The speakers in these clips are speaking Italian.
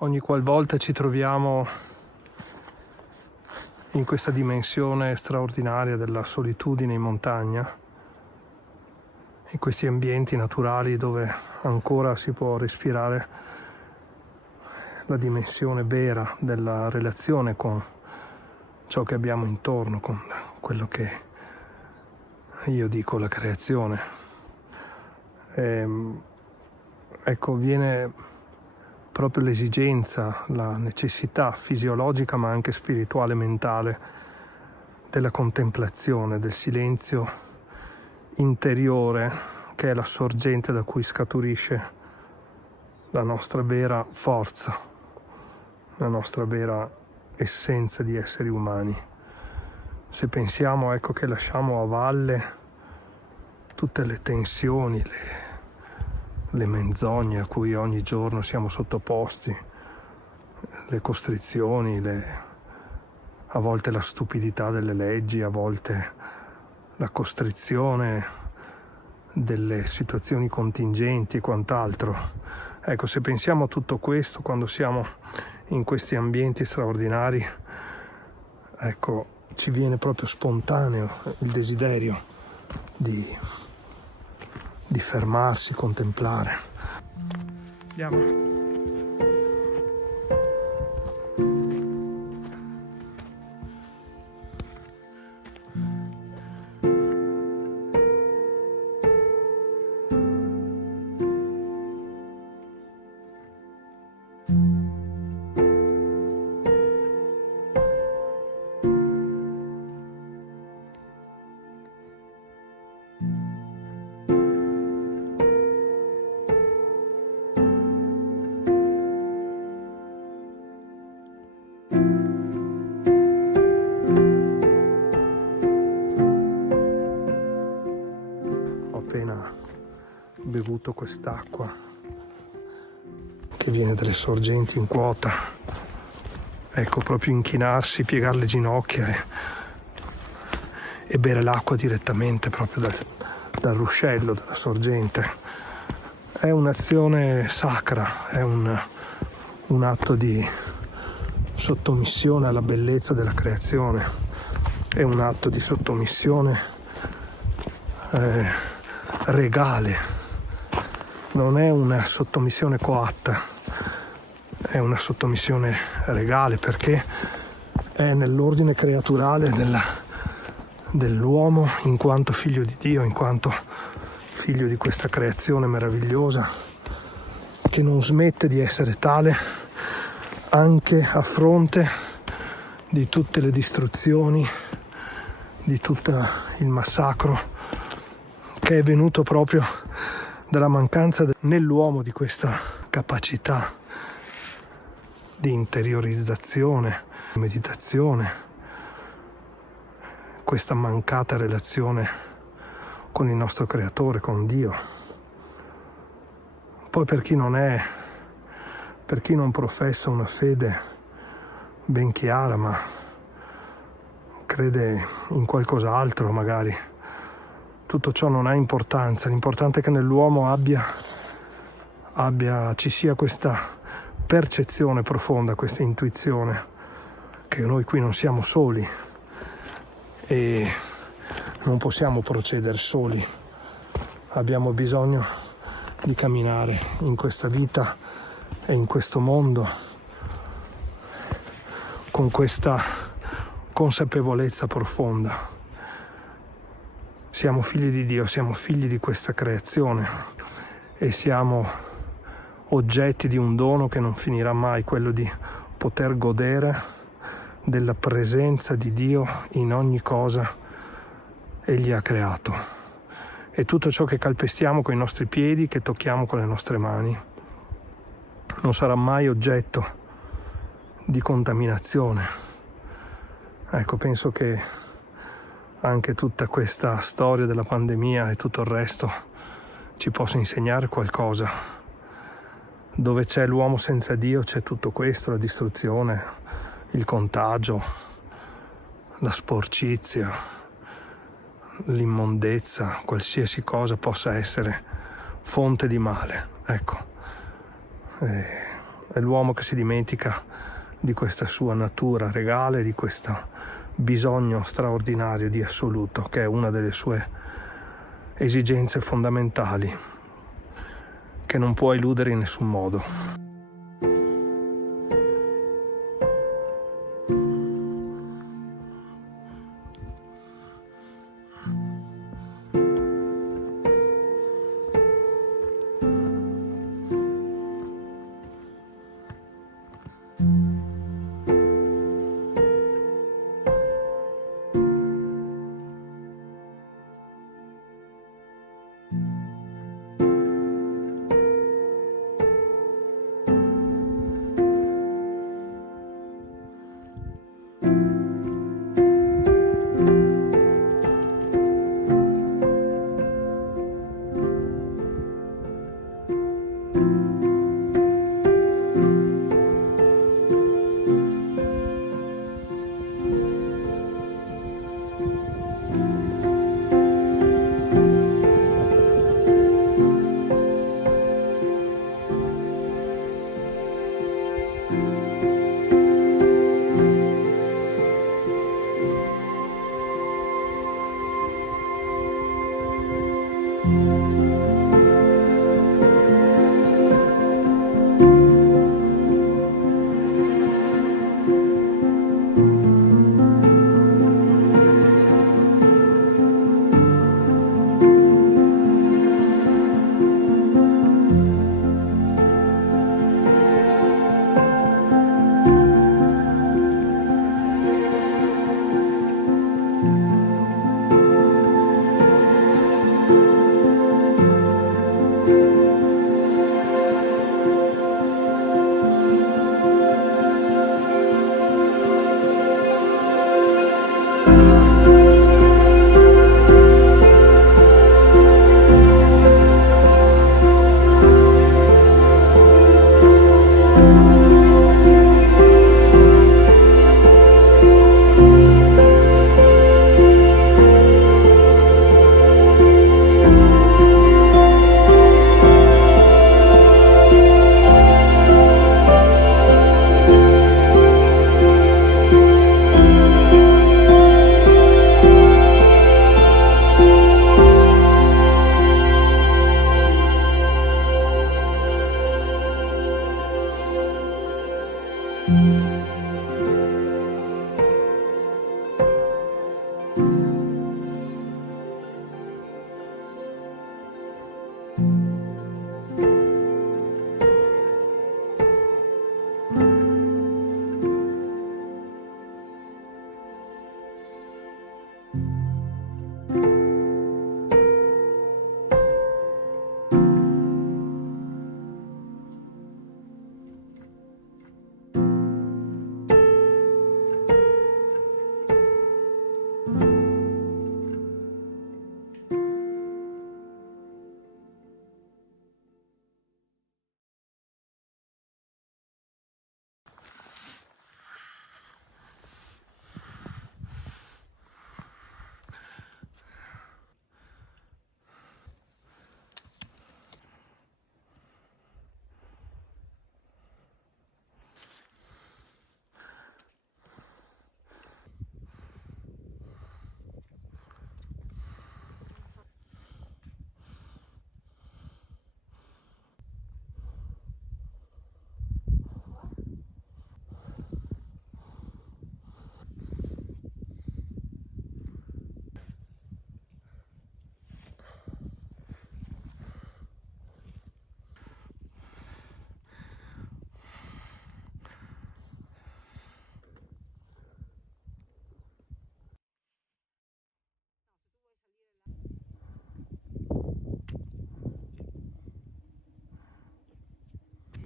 ogni qualvolta ci troviamo in questa dimensione straordinaria della solitudine in montagna, in questi ambienti naturali dove ancora si può respirare la dimensione vera della relazione con ciò che abbiamo intorno, con quello che io dico la creazione. Ecco, viene proprio l'esigenza, la necessità fisiologica ma anche spirituale, mentale, della contemplazione, del silenzio interiore, che è la sorgente da cui scaturisce la nostra vera forza, la nostra vera essenza di esseri umani. Se pensiamo, ecco, che lasciamo a valle tutte le tensioni, le menzogne a cui ogni giorno siamo sottoposti, le costrizioni, a volte la stupidità delle leggi, a volte la costrizione delle situazioni contingenti e quant'altro. Ecco, se pensiamo a tutto questo quando siamo in questi ambienti straordinari, ecco, ci viene proprio spontaneo il desiderio di fermarsi, contemplare. Andiamo. Appena bevuto quest'acqua che viene dalle sorgenti in quota, ecco, proprio inchinarsi, piegare le ginocchia e bere l'acqua direttamente proprio dal ruscello, dalla sorgente, è un'azione sacra, è un atto di sottomissione alla bellezza della creazione, è un atto di sottomissione regale, non è una sottomissione coatta, è una sottomissione regale, perché è nell'ordine creaturale dell'uomo in quanto figlio di Dio, in quanto figlio di questa creazione meravigliosa che non smette di essere tale anche a fronte di tutte le distruzioni, di tutto il massacro che è venuto proprio dalla mancanza nell'uomo di questa capacità di interiorizzazione, meditazione, questa mancata relazione con il nostro creatore, con Dio. Poi per chi non professa una fede ben chiara, ma crede in qualcos'altro magari, tutto ciò non ha importanza. L'importante è che nell'uomo ci sia questa percezione profonda, questa intuizione che noi qui non siamo soli e non possiamo procedere soli. Abbiamo bisogno di camminare in questa vita e in questo mondo con questa consapevolezza profonda. Siamo figli di Dio, siamo figli di questa creazione e siamo oggetti di un dono che non finirà mai, quello di poter godere della presenza di Dio in ogni cosa Egli ha creato. E tutto ciò che calpestiamo con i nostri piedi, che tocchiamo con le nostre mani, non sarà mai oggetto di contaminazione. Ecco, penso che anche tutta questa storia della pandemia e tutto il resto ci possa insegnare qualcosa. Dove c'è l'uomo senza Dio c'è tutto questo, la distruzione, il contagio, la sporcizia, l'immondezza, qualsiasi cosa possa essere fonte di male. Ecco, è l'uomo che si dimentica di questa sua natura regale, di questo bisogno straordinario di assoluto, che è una delle sue esigenze fondamentali, che non può eludere in nessun modo.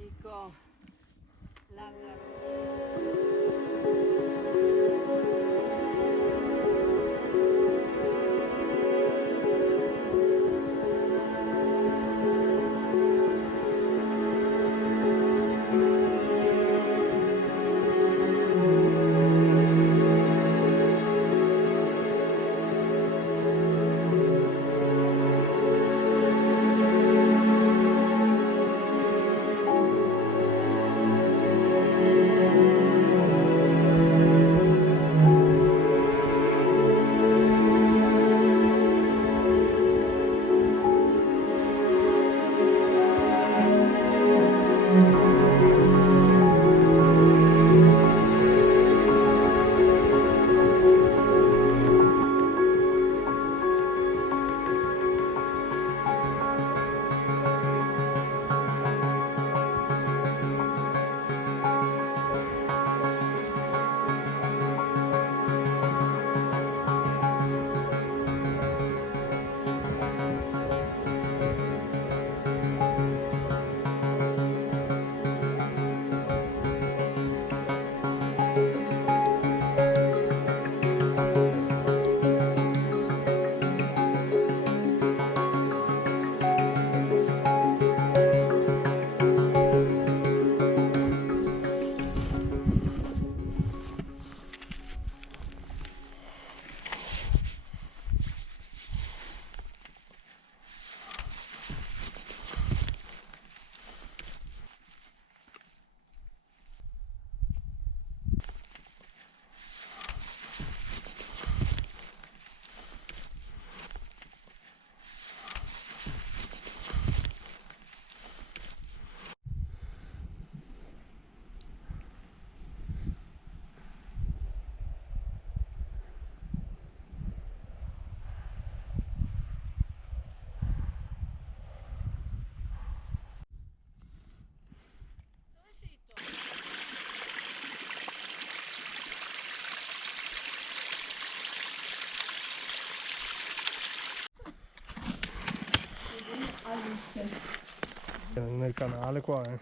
Dico, Lazzaro. Nel canale qua, eh.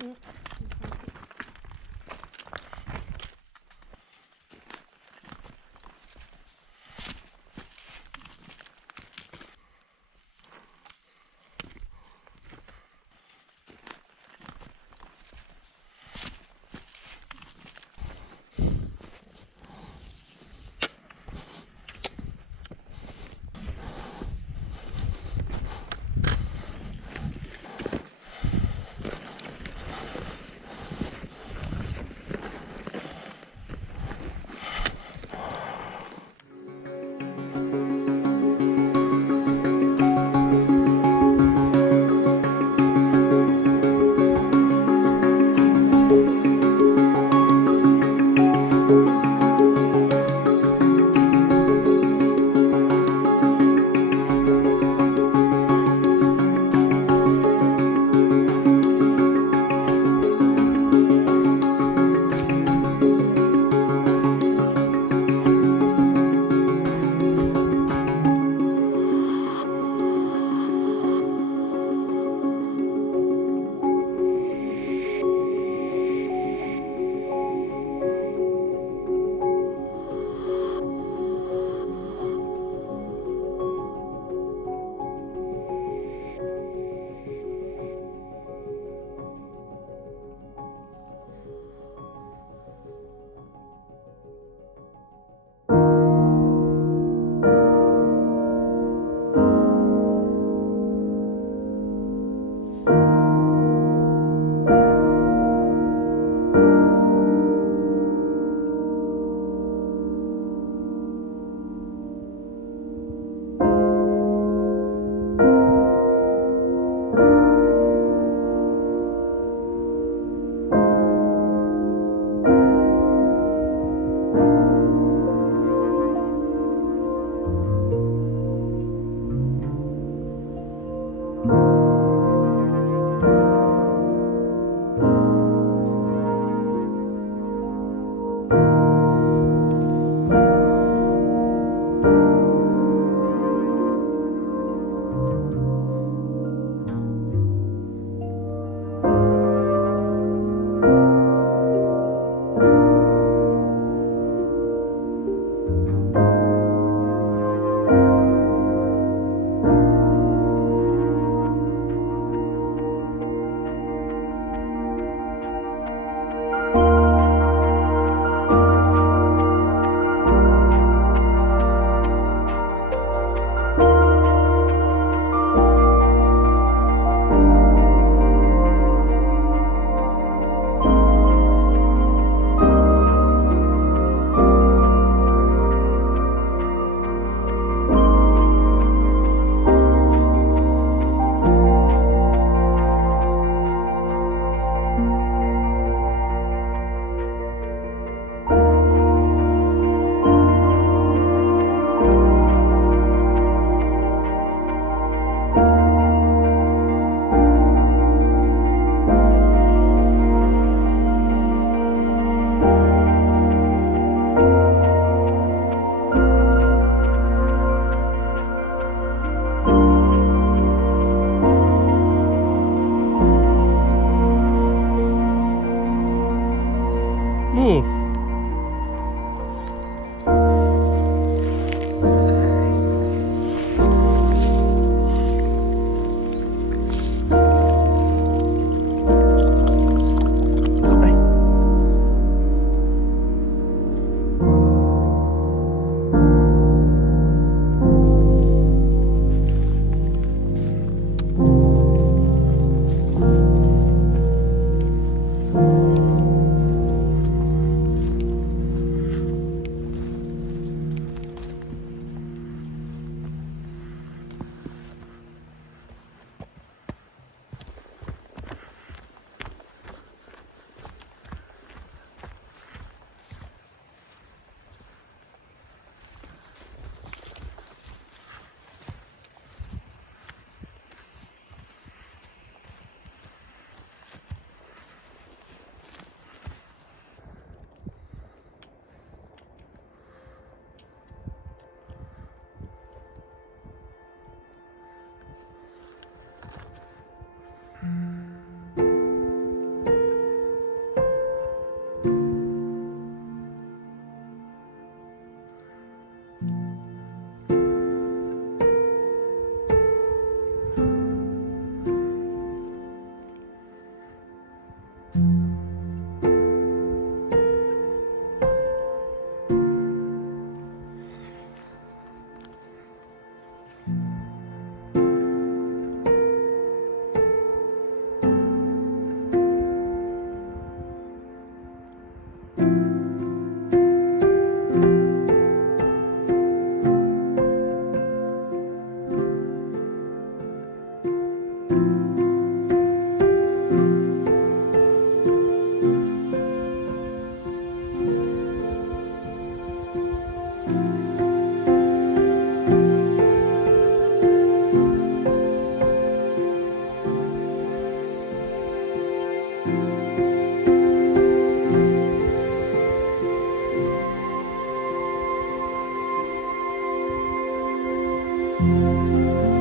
Lazzaro.